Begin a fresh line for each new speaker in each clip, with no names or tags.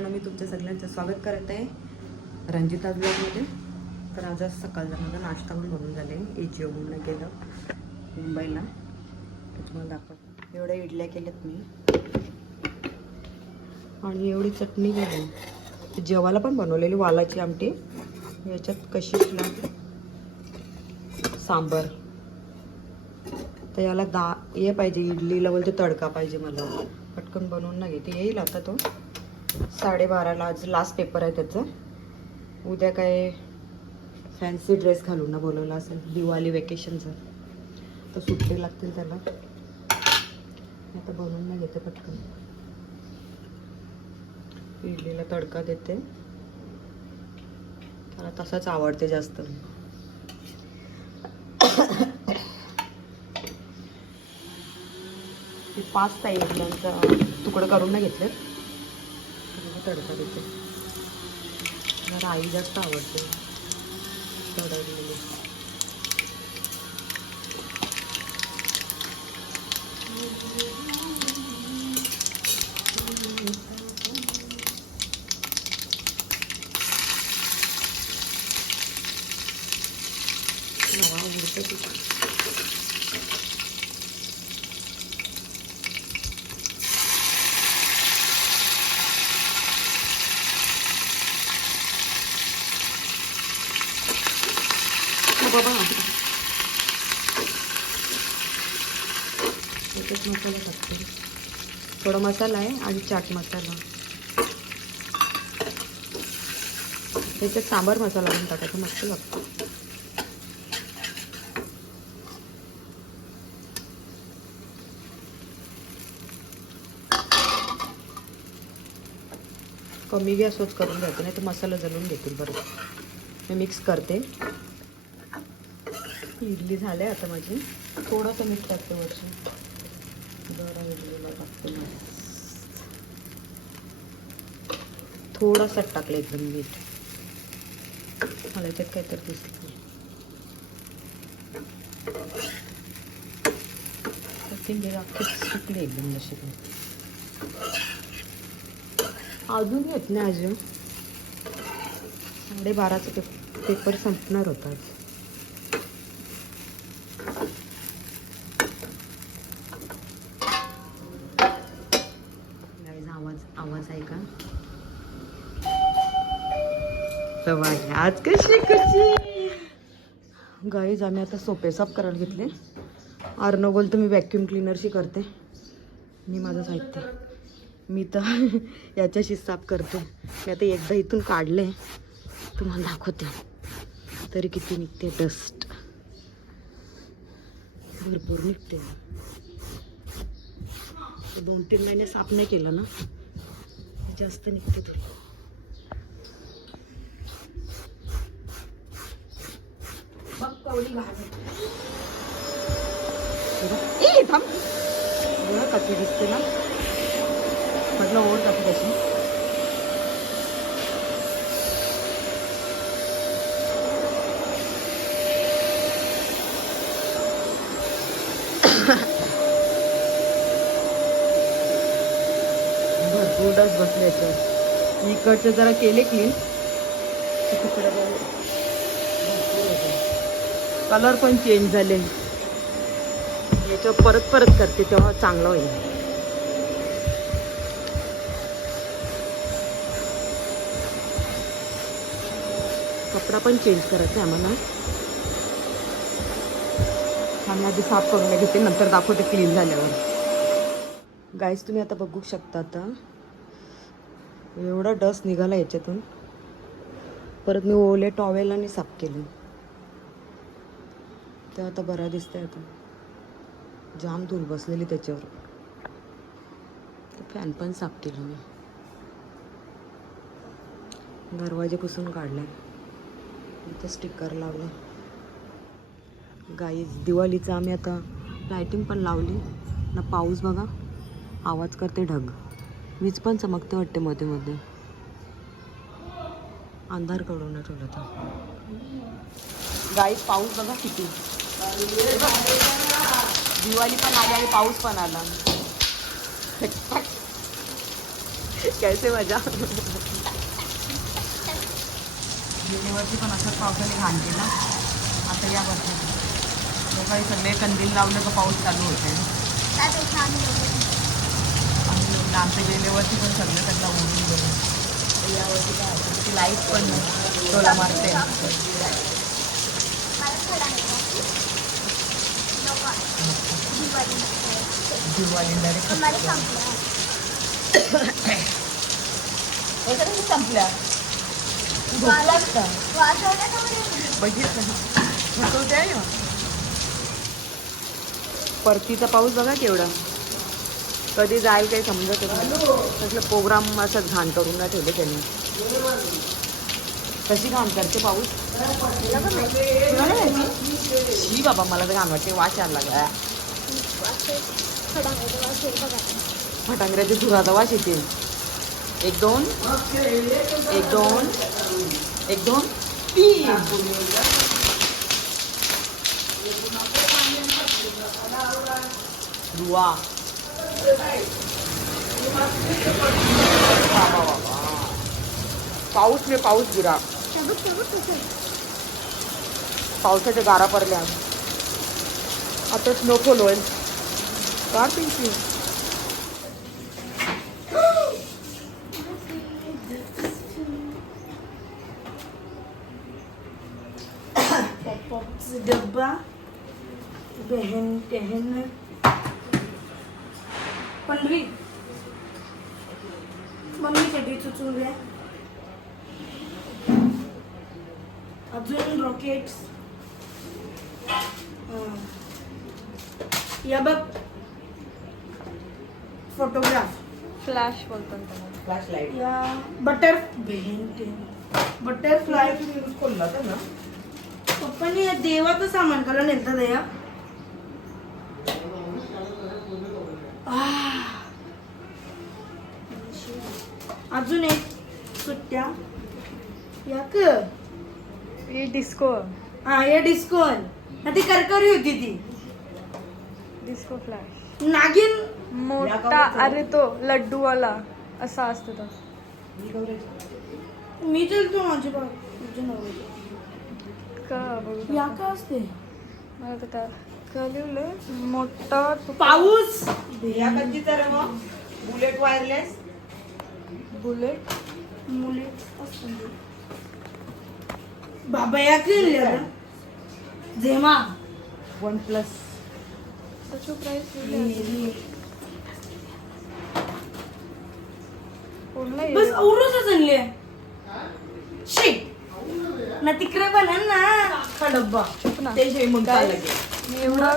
मित्रांनो मी तुमच्या सगळ्यांचं स्वागत करत आहे रंजिता ब्लॉगमध्ये. तर आज सकाळचा माझा नाश्ता पण बनून झाले. हे जेवण केलं मुंबईला. ते तुम्हाला दाखवत. एवढ्या इडल्या केल्यात मी. आणि एवढी चटणी केली जेवायला पण बनवलेली वालाची आमटी. याच्यात कशीला सांबर. तर याला दा हे पाहिजे इडलीला बोलते तडका पाहिजे मला. पटकन बनवून नाही घेते येईल आता तो. साडेबाराला आज लास्ट पेपर आहे त्याचा. उद्या काय फॅन्सी ड्रेस घालून ना बोलवला असेल. दिवाळी वेकेशनचा तर सुट्टी लागतील त्याला. आता बनवून नाही घेते पटकन. इडलीला तडका देते. त्याला तसाच आवडते जास्त. पाच ताई तुकडं करून नाही घेतले तडका देते मला आई जास्त आवडते. तडकलेली नवा आवडतं तिथं हा बाबा. एकच मसाला टाकते. थोडा मसाला आहे आणि चाट मसाला. त्याच्यात सांबार मसाला पण टाकायचा मस्त लागतो. कमी गॅसच करून घ्यायचं नाही तर मसाला जळून घेतील बरं. मी मिक्स करते. इडली झाले आता माझी. थोडंसं मीठ टाकते वरची. जरा इडलीला टाकते थोडासा टाकलं एकदम मीठ. मला याच्यात काहीतरी दिसलं कोथिंबीर अख्खी सुकली एकदम जशी अजून येत नाही अजून. साडेबाराचा पे पेपर संपणार होता आज Guys, आवाज आवाज आहे का? आज कशी कशी? गाईज आम्ही आता सोपे साफ करायला घेतले. अर्णव बोलतो मी व्हॅक्युम क्लिनरशी करते. मी माझं साहित्य. मी तर याच्याशी साफ करते. मी आता एकदा इथून काढले. तुम्हाला दाखवते. तरी किती निघते? डस्ट भरपूर निघते. दोन तीन महिने साफ नाही केलं ना? जास्त निघते तुला बघ ए थांब. कशी दिसते ना. म्हटलं ओढ टाकू कशी भरपूर बसले याच्यावर इकडचे जरा केले क्लीन कलर पण चेंज झाले. याच्यावर परत परत करते तेव्हा चांगलं होईल. कपडा पण चेंज करायचा आहे आम्हाला. आम्ही आधी साफ करून घेते नंतर दाखवते क्लीन झाल्यावर. गाईस तुम्ही आता बघू शकता आता. एवढा डस्ट निघाला याच्यातून. परत मी ओले टॉवेलाने साफ केले. ते आता बरा दिसतंय आता. जाम धूल बसलेली त्याच्यावर. फॅन पण साफ केलं मी. दरवाजे पुसून काढले. इथं स्टिकर लावलं. गाई दिवाळीचं आम्ही आता लायटिंग पण लावली. ना पाऊस बघा. आवाज करते ढग. वीज पण चमकते वाटते मध्ये मध्ये. अंधार करून ठेवलं तर. गाई पाऊस बघा किती. दिवाळी पण आली आणि पाऊस पण आला. कैसे मजा. गेल्यावरती पण असं पावसाने घाण केला. आता या वर्षी लोकांनी सगळे कंदील लावलं का पाऊस चालू होते
लोक
आमच्या गेल्यावरती पण सगळं सगळं उडून गेलं. तर यावर्षी काय ती लाइट पण डोला मारते.
दिवाळी
डायरेक्ट संपल्या बघितलं. परतीचा पाऊस बघा केवढा. कधी जाईल काही समजत नाही. तसलं प्रोग्राम असंच घाण करून नाही ठेवले त्यांनी. कशी घाण करते पाऊस? तुला शी बाबा मला तर घाण वाटते. वाश यायला लागला.
फटाक्याचं
फटांगऱ्याची धुराचा वाश येते. एक दोन. एक दोन. एक दोन. तीन. दुवा पाऊस ने पाऊस गिरा. पावसाच्या गारा पडल्या. आता स्नोफॉल होईल. कार पिंकी.
डब्बा बहन टहन पंढरी. मम्मी कधी चुचून घ्या. अजून रॉकेट्स या बघ. फोटोग्राफ
फ्लॅश बोलतात.
फ्लॅश लाइट
या. बटर बहन बटरफ्लाय
यूज करला ना.
पप्पानी या देवाचं सामान करा नेलता दया. अजून एक सुट्ट्या. या क
ही डिस्को
हा या डिस्कोन हा ती करकरी होती ती.
डिस्को फ्लॅश
नागिन.
मोठा अरे तो लड्डूवाला. असा असतो तो.
मी चलतो बा नवऱ्याच्या.
का बघू
या का असते.
मला तर काय कळलं मोठा तो
पाऊस.
या कधी तर मग बुलेट वायरलेस
बुलेट
मुले असते बाबा या केलं झेमा
वन प्लस
त्याची प्राइस
बस. औरच आणले शिट ना तिकडे आहे ना. अख्खा डब्बा.
ते मग?
काय?
लागेल
मी एवढा.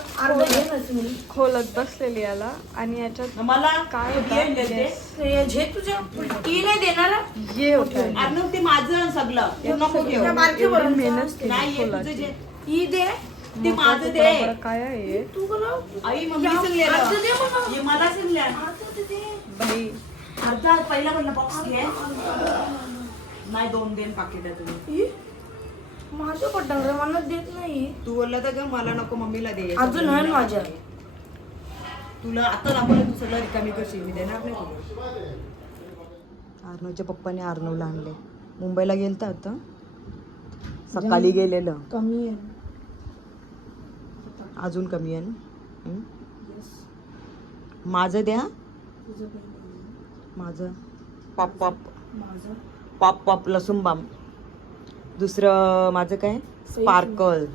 खोलत बसलेली याला. आणि याच्यात
मला
काय
ते?
ते झे तुझ्या ती नाही देणार हा?
ये
अर्णव ते माझं सगळं. ही
दे.
ते माझं दे.
बरं, काय आहे?
तू
आई
मला. ते.
बाई.
अर्धा पहिला म्हणलं बॉक्स घे. नाही दोन देन पाकिट आहे तुम्ही
ही? माझं पटांगरे मला देत नाही.
तू बोलला तर का मला नको मम्मीला दे.
अजून आहे माझ्या.
तुला आता दाखवलं तू सगळं रिकामी करशील मी देणार नाही तुला. अर्णवच्या पप्पाने अर्णवला आणले. मुंबईला गेलता आता. सकाळी गेलेलं.
कमी आहे.
अजून कमी आहे ना? माझं द्या. माझं. Pop pop.
माझं.
पॉप पॉप लसूण बाम. दुसरं माझं काय? स्पार्कल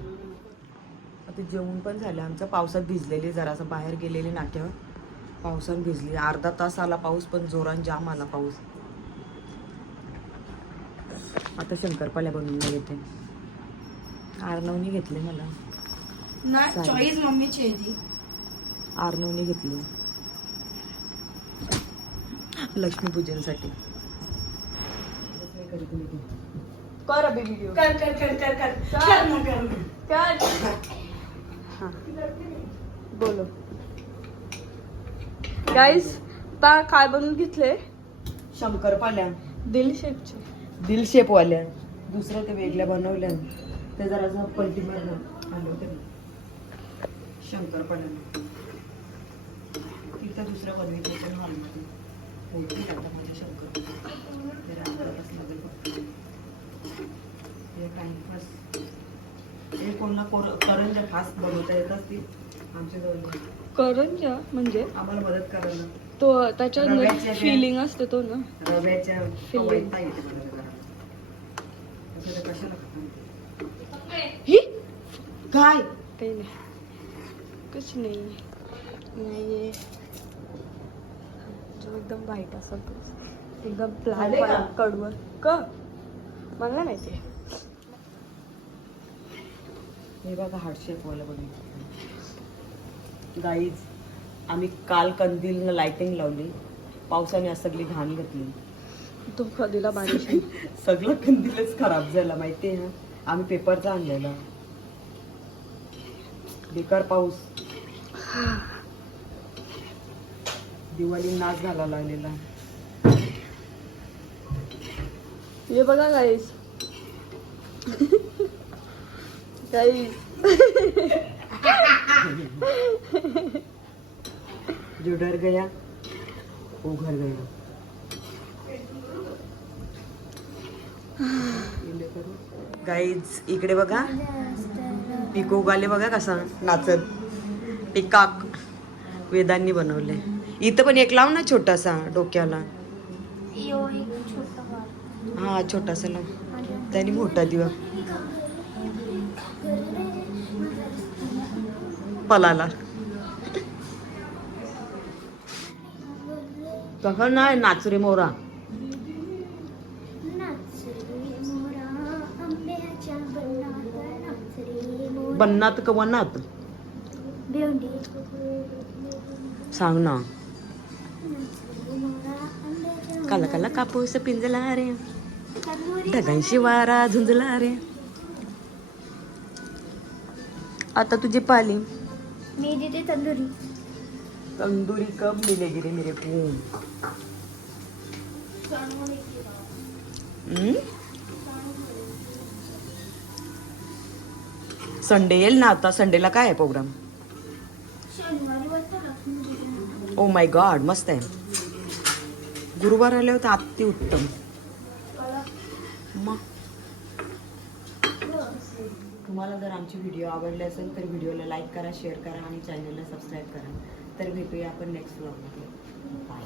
आता जेवण पण झालं. आमचं पावसात भिजलेली जरासं बाहेर गेलेली नाट्यावर पावसात भिजली. अर्धा तास आला पाऊस पण जोरान जाम आला पाऊस. आता शंकरपाल्या बनवून घेते. आर्नवनी घेतले मला.
चॉईस मम्मीची आहे
आर्नवनी घेतली. लक्ष्मीपूजनसाठी. कर अभि व्हिडिओ
कर कर कर कर कर. कर ना कर ना.
बोलो. गाईस ता काय बनवून घेतले
शंकरपाल्या
दिल शेपचे.
दिल शेप वाल्या. दुसरं ते वेगळ्या बनवल्या ते जरा असं पलटी मारलं आलं होते शंकरपाल्या तिथं दुसरं बनवायचं पण हॉलमध्ये बोलतील आता माझ्या शंकर ते रात्रभरच लागेल फक्त हे टाइमपास हे कोणाला कोर करंजा फास्ट बनवता येत असतील आमच्या जवळ नाही.
करंजा म्हणजे?
आम्हाला मदत करायला
तो
रव्याच्या ज्या-
फिलिंग असते तो ना.
रव्याच्या
Filling.
येते मला कशाला खातात?
ही?
काय?
काही नाही. कुछ नाही. नाही जो एकदम वाईट असेल तो. एकदम
झाले
प्लान
का?
कडवं. क? मला नाही ते
हे बघा हार्टशेप वाला बघितलं. गाईज आम्ही काल कंदील लाइटिंग लावली. पावसाने आज सगळी घाण घातली.
धोका दिला बारिश
सगळं कंदीलच खराब झाला माहितीये ना? आम्ही पेपरचा आणलेला. बेकार पाऊस. दिवाळी नाच घाला लागलेला.
हे बघा गाईस
जो डर गया वो घर गया। गाईज इकडे बघा. पिको गाले बघा कसा नाचत. पिकाक वेदांनी बनवले. इथं पण एक लाव ना छोटासा डोक्याला.
यो एक छोटा बाळ
हा छोटासा लाव. त्याने मोठा दिवा. पलाला. तसं नाही नाचरे मोरा? बन्नात का वनात? सांग ना. काला काला कापूस पिंजला रे. ढगांशी वारा झुंजला रे. आता तुझी पाली.
मी देते तंदुरी.
तंदुरी कब मिलेगी रे मेरे को? संडे येईल ना आता? संडेला काय आहे प्रोग्राम ओ माय गॉड मस्त आहे. गुरुवार आले होते अति उत्तम मग? तुम्हाला जर आमची व्हिडिओ आवडले असेल तर व्हिडिओला लाईक करा शेअर करा आणि चॅनलला सबस्क्राईब करा. तर भेटूया आपण नेक्स्ट ब्लॉगमध्ये बाय